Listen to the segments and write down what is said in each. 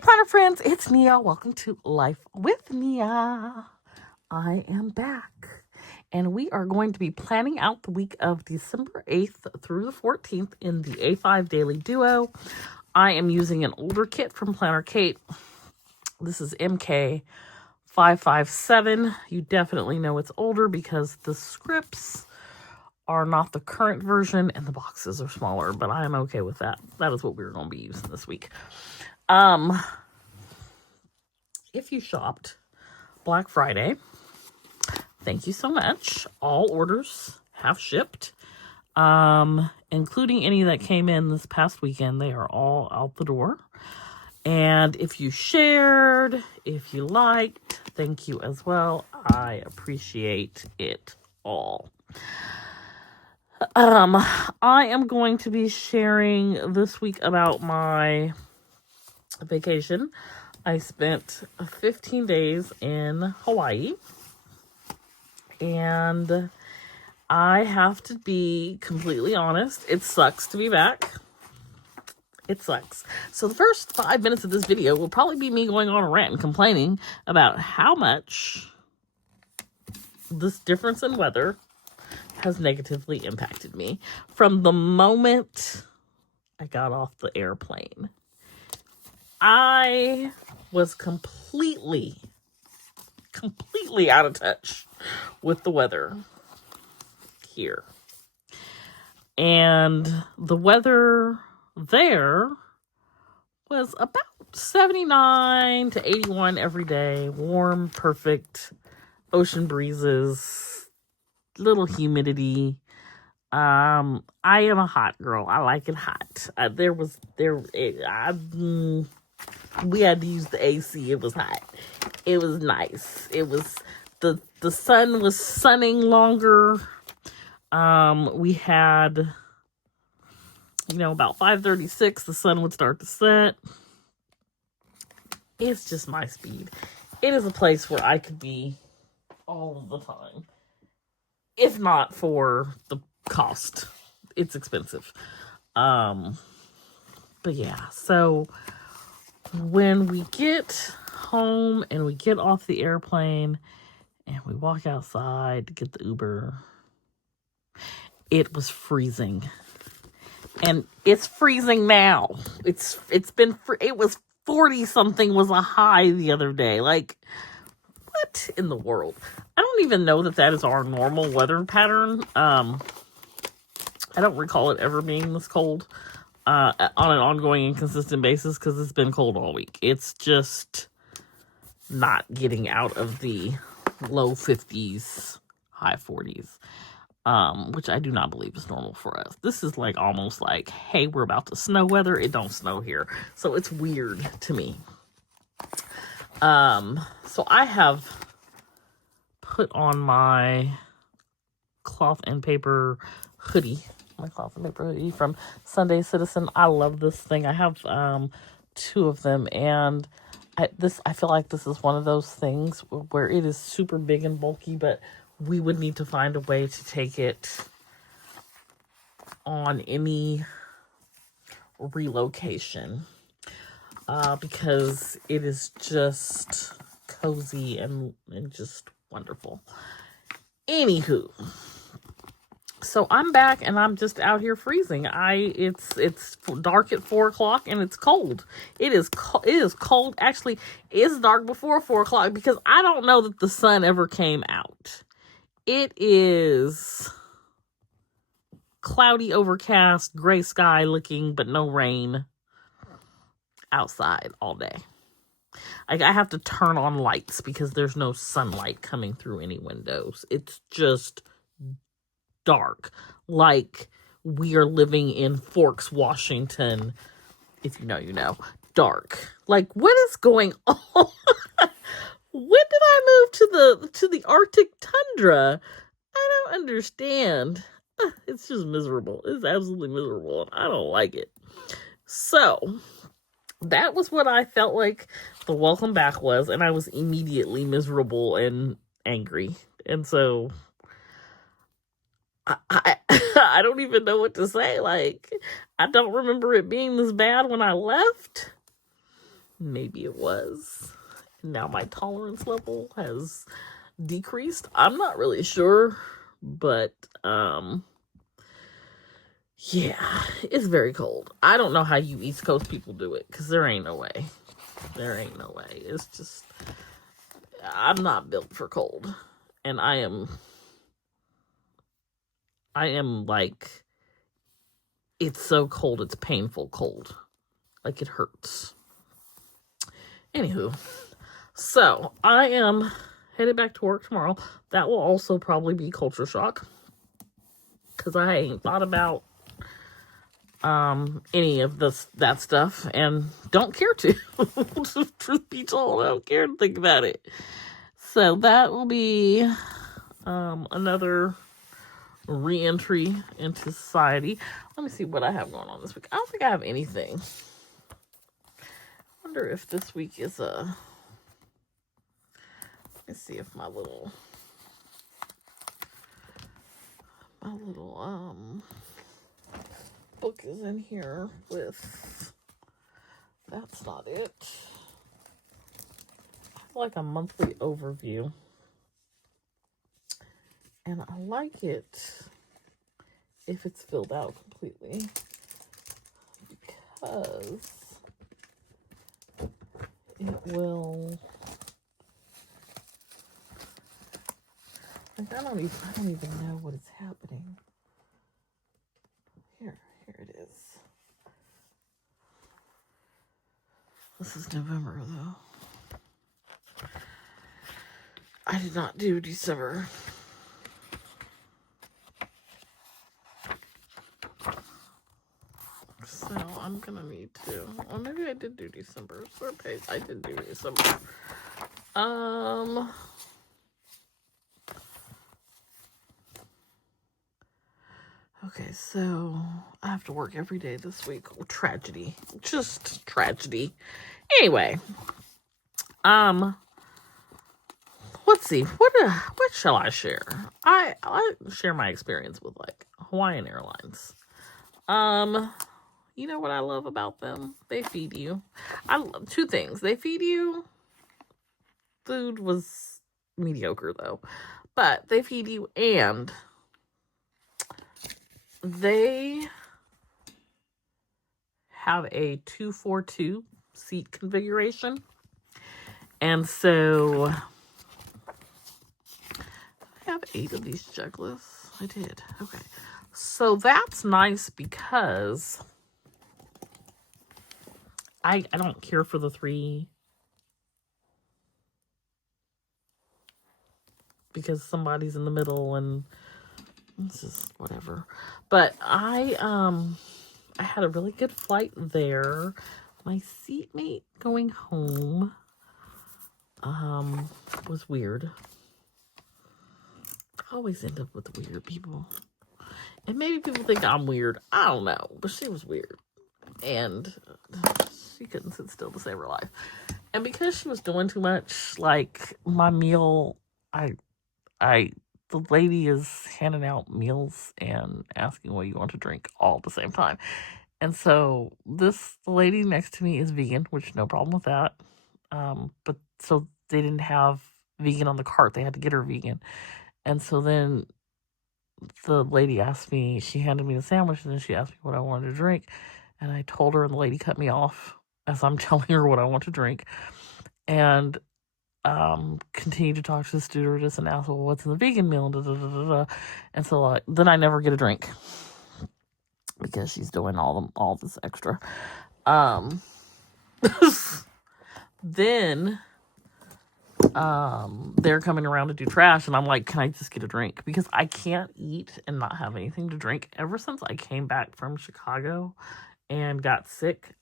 Planner friends, it's Nia. Welcome to Life with Nia. I am back, and we are going to be planning out the week of December 8th through the 14th in the A5 Daily Duo. I am using an older kit from Planner Kate. This is MK 557. You definitely know it's older because the scripts are not the current version and the boxes are smaller, but I am okay with that. That is what we're going to be using this week. If you shopped Black Friday, thank you so much. All orders have shipped, including any that came in this past weekend. They are all out the door. And if you shared, if you liked, thank you as well. I appreciate it all. I am going to be sharing this week about my vacation. I spent 15 days in Hawaii, and I have to be completely honest, it sucks to be back. It sucks. So the first 5 minutes of this video will probably be me going on a rant and complaining about how much this difference in weather has negatively impacted me from the moment I got off the airplane. I was completely out of touch with the weather here. And the weather there was about 79 to 81 every day. Warm, perfect, ocean breezes, little humidity. I am a hot girl. I like it hot. We had to use the AC. It was hot. It was nice. It was the sun was sunning longer. We had, about 5:36, the sun would start to set. It's just my speed. It is a place where I could be all the time, if not for the cost. It's expensive. But yeah, so when we get home and we get off the airplane and we walk outside to get the Uber, it was freezing. And it's freezing now. It was 40 something was a high the other day. Like, what in the world? I don't even know that is our normal weather pattern. I don't recall it ever being this cold on an ongoing and consistent basis because it's been cold all week. It's just not getting out of the low 50s, high 40s, which I do not believe is normal for us. This is like almost like, hey, we're about to snow weather. It don't snow here. So it's weird to me. So I have put on my cloth and paper hoodie. My cloth and paper hoodie from Sunday Citizen. I love this thing. I have 2 of them, and I feel like this is one of those things where it is super big and bulky, but we would need to find a way to take it on any relocation because it is just cozy and just wonderful. Anywho, so I'm back and I'm just out here freezing. It's dark at 4:00 and it's cold. It is cold. Actually, it's dark before 4:00 because I don't know that the sun ever came out. It is cloudy, overcast, gray sky looking, but no rain outside all day. I have to turn on lights because there's no sunlight coming through any windows. It's just dark, like we are living in Forks, Washington. If you know, you know. Dark. Like, what is going on? When did I move to the Arctic tundra? I don't understand. It's just miserable. It's absolutely miserable, and I don't like it. So that was what I felt like the welcome back was, and I was immediately miserable and angry. And so I don't even know what to say. Like, I don't remember it being this bad when I left. Maybe it was. Now my tolerance level has decreased. I'm not really sure, but yeah, it's very cold. I don't know how you East Coast people do it, because there ain't no way. There ain't no way. It's just, I'm not built for cold. And I am like, it's so cold, it's painful cold. Like, it hurts. Anywho, so I am headed back to work tomorrow. That will also probably be culture shock, because I ain't thought about any of that stuff, and don't care to. Truth be told, I don't care to think about it. So that will be another re-entry into society. Let me see what I have going on this week. I don't think I have anything. I wonder if this week is let me see if my little book is in here with, that's not it. I have like a monthly overview, and I like it if it's filled out completely, because it will, like, I don't even know what is happening. Here it is. This is November, though. I did not do December. So I'm gonna need to. Well, maybe I did do December. I did do December. Okay, so I have to work every day this week. Oh, tragedy. Just tragedy. Anyway, let's see. What shall I share? I share my experience with, like, Hawaiian Airlines. You know what I love about them? They feed you. Two things. They feed you. Food was mediocre, though, but they feed you, and they have a 242 seat configuration. And so I have 8 of these checklists. I did. Okay. So that's nice, because I don't care for the 3, because somebody's in the middle, and this is whatever. But I had a really good flight there. My seatmate going home was weird. I always end up with weird people. And maybe people think I'm weird. I don't know. But she was weird. And she couldn't sit still to save her life. And because she was doing too much, like, my meal, the lady is handing out meals and asking what you want to drink all at the same time. And so the lady next to me is vegan, which no problem with that. But so they didn't have vegan on the cart. They had to get her vegan. And so then the lady she handed me the sandwich, and then she asked me what I wanted to drink. And I told her, and the lady cut me off as I'm telling her what I want to drink. And continue to talk to the stewardess and ask, well, what's in the vegan meal? And so then I never get a drink, because she's doing all this extra. Then they're coming around to do trash, and I'm like, can I just get a drink? Because I can't eat and not have anything to drink. Ever since I came back from Chicago and got sick,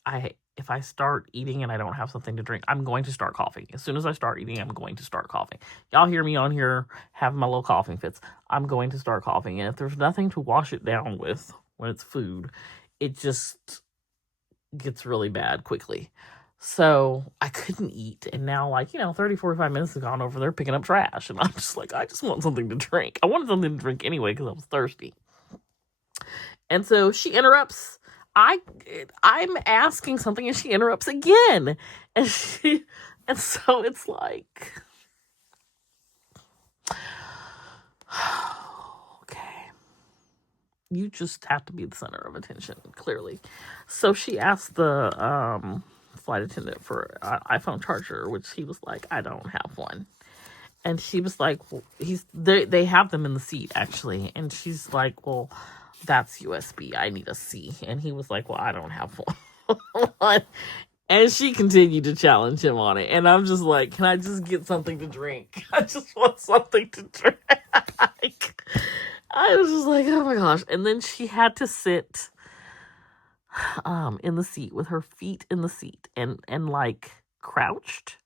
if I start eating and I don't have something to drink, I'm going to start coughing. As soon as I start eating, I'm going to start coughing. Y'all hear me on here having my little coughing fits. I'm going to start coughing. And if there's nothing to wash it down with when it's food, it just gets really bad quickly. So I couldn't eat. And now, 30, 45 minutes have gone over there picking up trash. And I'm just like, I just want something to drink. I wanted something to drink anyway, because I was thirsty. And so she interrupts. I'm asking something and she interrupts again. And so it's like, okay, you just have to be the center of attention, clearly. So she asked the flight attendant for an iPhone charger, which he was like, I don't have one. And she was like, well, they have them in the seat, actually. And she's like, well, that's USB. I need a C. And he was like, well, I don't have one. And she continued to challenge him on it. And I'm just like, can I just get something to drink? I just want something to drink. I was just like, oh my gosh. And then she had to sit in the seat with her feet in the seat and like crouched.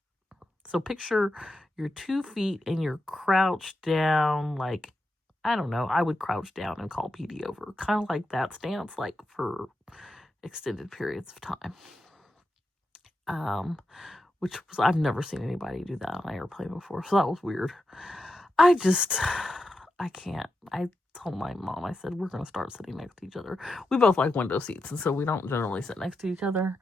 So picture your 2 feet and you're crouched down, like, I don't know, I would crouch down and call PD over. Kind of like that stance, like for extended periods of time. Which was, I've never seen anybody do that on an airplane before, so that was weird. I can't. I told my mom, I said, we're going to start sitting next to each other. We both like window seats, and so we don't generally sit next to each other.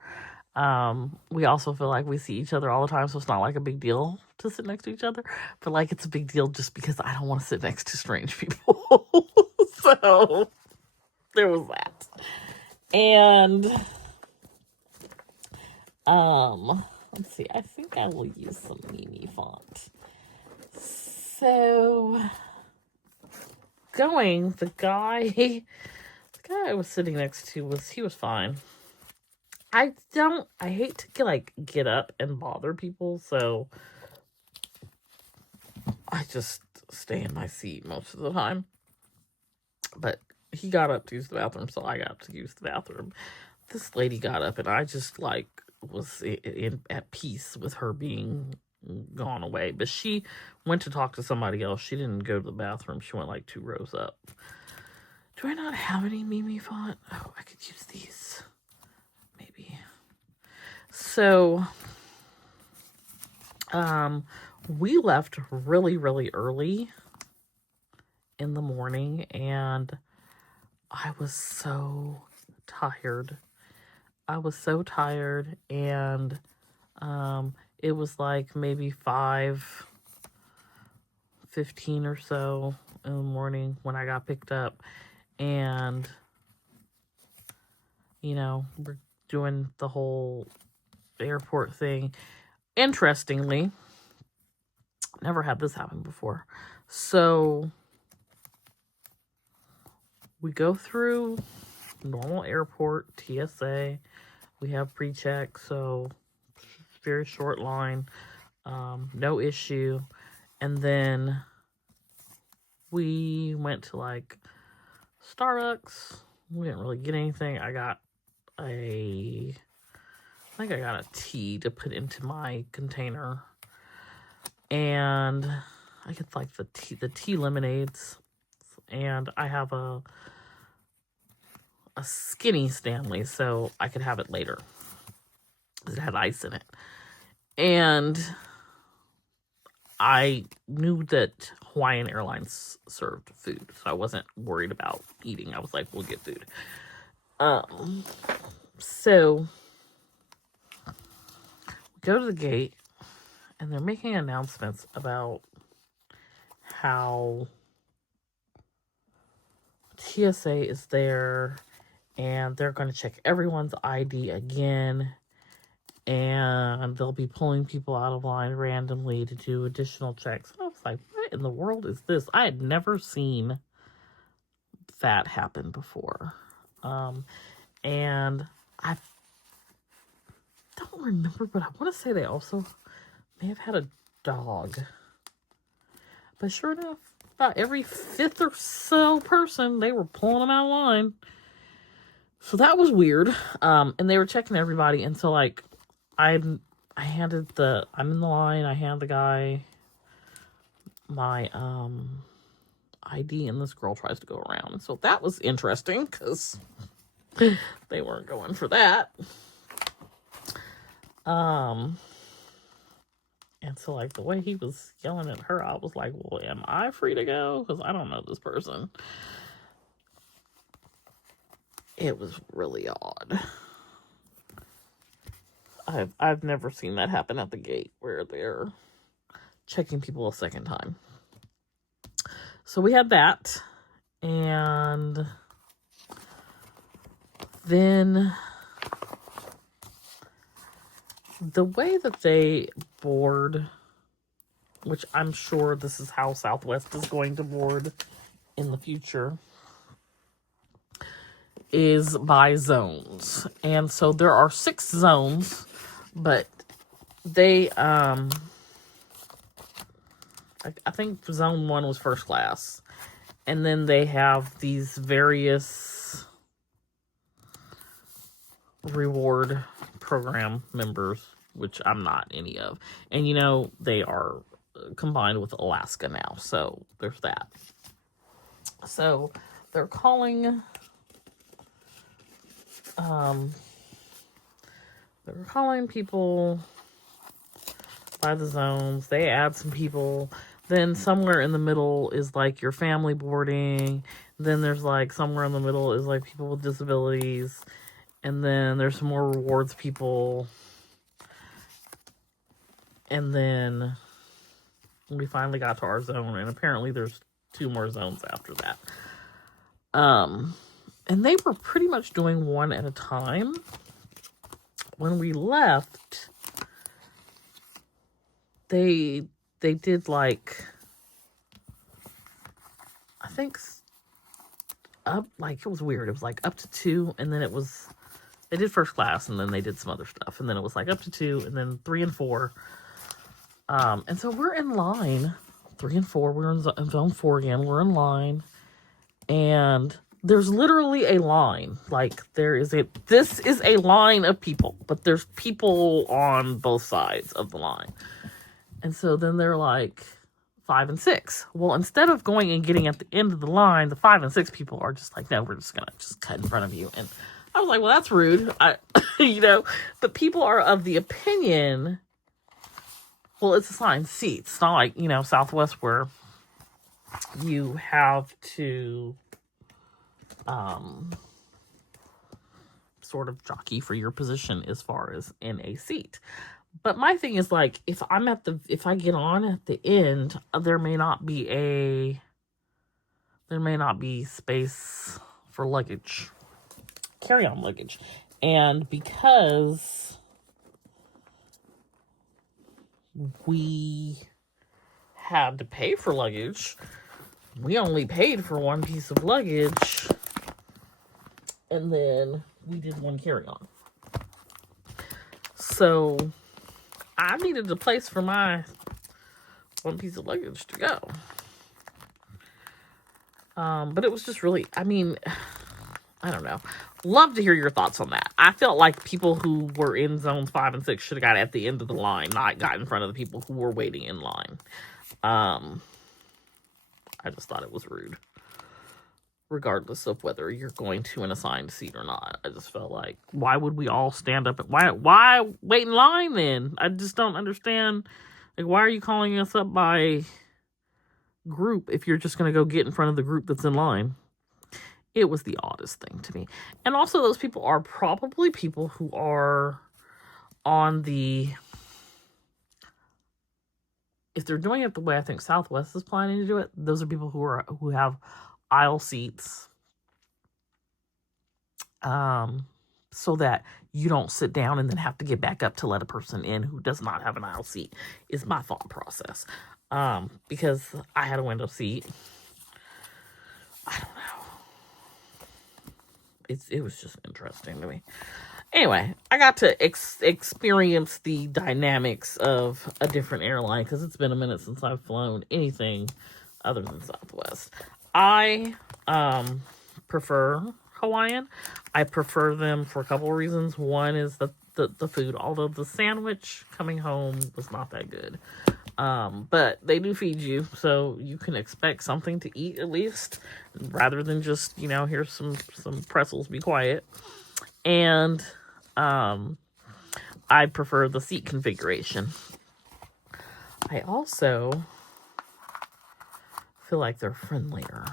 We also feel like we see each other all the time, so it's not like a big deal to sit next to each other, but like it's a big deal just because I don't want to sit next to strange people. So there was that. And let's see, I think I will use some Mimi font. So the guy I was sitting next to was fine. I hate to get up and bother people, so I just stay in my seat most of the time. But he got up to use the bathroom, so I got to use the bathroom. This lady got up, and I just was at peace with her being gone away. But she went to talk to somebody else. She didn't go to the bathroom. She went like 2 rows up. Do I not have any Mimi font? Oh, I could use these. Maybe. So, we left really, really early in the morning, and I was so tired. And it was like maybe 5:15 or so in the morning when I got picked up, and we're doing the whole airport thing. Interestingly, never had this happen before. So we go through normal airport TSA. We have pre-check, so very short line, no issue. And then we went to like Starbucks. We didn't really get anything. I think I got a tea to put into my container, and I get like the tea lemonades, and I have a skinny Stanley, so I could have it later. It had ice in it. And I knew that Hawaiian Airlines served food, so I wasn't worried about eating. I was like, we'll get food. So we go to the gate, and they're making announcements about how TSA is there, and they're going to check everyone's ID again, and they'll be pulling people out of line randomly to do additional checks. And I was like, what in the world is this? I had never seen that happen before. And I don't remember, but I want to say they also may have had a dog. But sure enough, about every 5th or so person, they were pulling them out of line. So that was weird. And they were checking everybody. And so I'm in the line, I hand the guy my ID, and this girl tries to go around. And so that was interesting because they weren't going for that. And so the way he was yelling at her, I was like, well, am I free to go? Because I don't know this person. it was really odd. I've never seen that happen at the gate where they're checking people a second time. So we had that, and then the way that they board, which I'm sure this is how Southwest is going to board in the future, is by zones. And so there are 6 zones, but they, I think zone 1 was first class. And then they have these various reward program members, which I'm not any of. And, you know, they are combined with Alaska now. So there's that. So they're calling people by the zones. They add some people. Then somewhere in the middle is like your family boarding. Then there's like somewhere in the middle is like people with disabilities. And then there's some more rewards people. And then we finally got to our zone. And apparently there's 2 more zones after that. And they were pretty much doing one at a time. When we left, they did like, I think up, like, it was weird. It was like up to 2, and then it was, they did first class, and then they did some other stuff, and then it was like up to 2, and then 3 and 4. And so we're in line, 3 and 4. We're in zone 4 again. We're in line, and there's literally a line. Like, this is a line of people, but there's people on both sides of the line. And so then they're like 5 and 6. Well, instead of going and getting at the end of the line, the 5 and 6 people are just like, no, we're just gonna cut in front of you. And I was like, well, that's rude. You know, but people are of the opinion, well, it's assigned seats. It's not like, you know, Southwest where you have to sort of jockey for your position as far as in a seat. But my thing is, like, if I get on at the end, there may not be space for luggage, carry-on luggage. And because we had to pay for luggage, we only paid for 1 piece of luggage, and then we did 1 carry-on. So I needed a place for my 1 piece of luggage to go. But it was just really, I mean, I don't know. Love to hear your thoughts on that. I felt like people who were in zones 5 and 6 should have got at the end of the line, not got in front of the people who were waiting in line. I just thought it was rude, regardless of whether you're going to an assigned seat or not. I just felt like, why would we all stand up? Why wait in line then? I just don't understand. Like, why are you calling us up by group if you're just going to go get in front of the group that's in line? It was the oddest thing to me. And also, those people are probably people who are on the, if they're doing it the way I think Southwest is planning to do it, those are people who have aisle seats, so that you don't sit down and then have to get back up to let a person in who does not have an aisle seat, is my thought process. Because I had a window seat. I don't know. It was just interesting to me. Anyway, I got to experience the dynamics of a different airline, because it's been a minute since I've flown anything other than Southwest. I prefer Hawaiian. I prefer them for a couple of reasons. One is the food, although the sandwich coming home was not that good. But they do feed you, so you can expect something to eat at least, rather than just, you know, here's some pretzels, be quiet. And I prefer the seat configuration. I also feel like they're friendlier.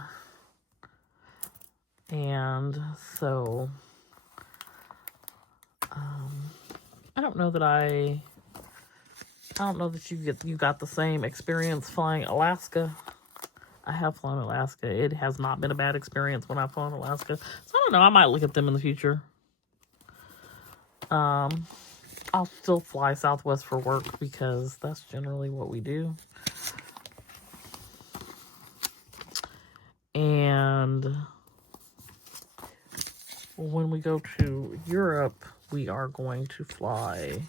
And so I don't know that you got the same experience flying Alaska. I have flown Alaska. It has not been a bad experience when I've flown Alaska. So I don't know. I might look at them in the future. I'll still fly Southwest for work because that's generally what we do. And when we go to Europe, we are going to fly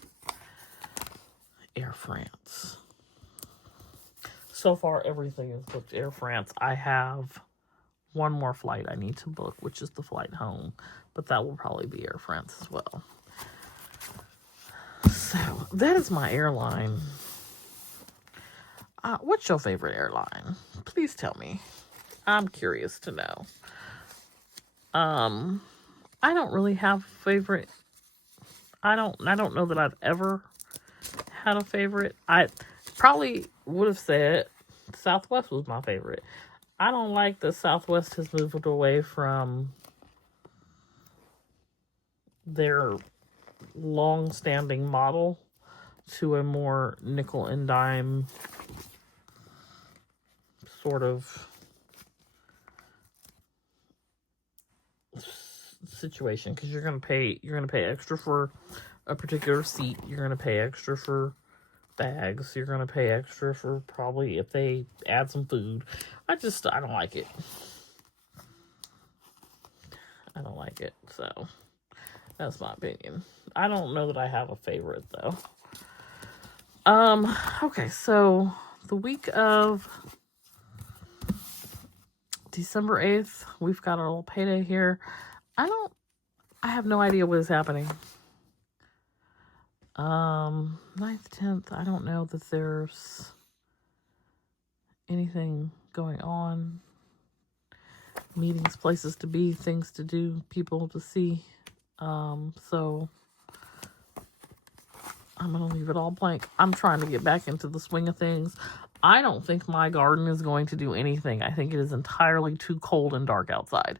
Air France. So far, everything is booked Air France. I have one more flight I need to book, which is the flight home, but that will probably be Air France as well. So that is my airline. What's your favorite airline? Please tell me. I'm curious to know. I don't really have a favorite. I don't know that I've ever had a favorite. I probably would have said Southwest was my favorite. I don't like that Southwest has moved away from their long-standing model to a more nickel and dime sort of situation, because you're gonna pay extra for a particular seat, you're gonna pay extra for bags, you're gonna pay extra for probably if they add some food. I don't like it. I don't like it, so that's my opinion. I don't know that I have a favorite though. Okay, so the week of December 8th, we've got our little payday here. I have no idea what is happening. 9th, 10th, I don't know that there's anything going on. Meetings, places to be, things to do, people to see. So I'm going to leave it all blank. I'm trying to get back into the swing of things. I don't think my garden is going to do anything. I think it is entirely too cold and dark outside.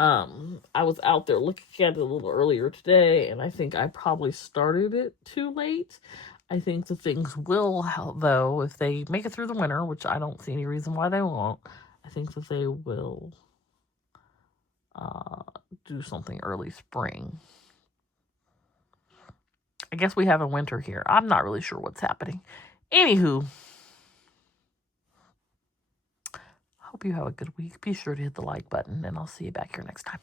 I was out there looking at it a little earlier today, and I think I probably started it too late. I think the things will, though, if they make it through the winter, which I don't see any reason why they won't, I think that they will do something early spring. I guess we have a winter here. I'm not really sure what's happening. Anywho, hope you have a good week. Be sure to hit the like button, and I'll see you back here next time.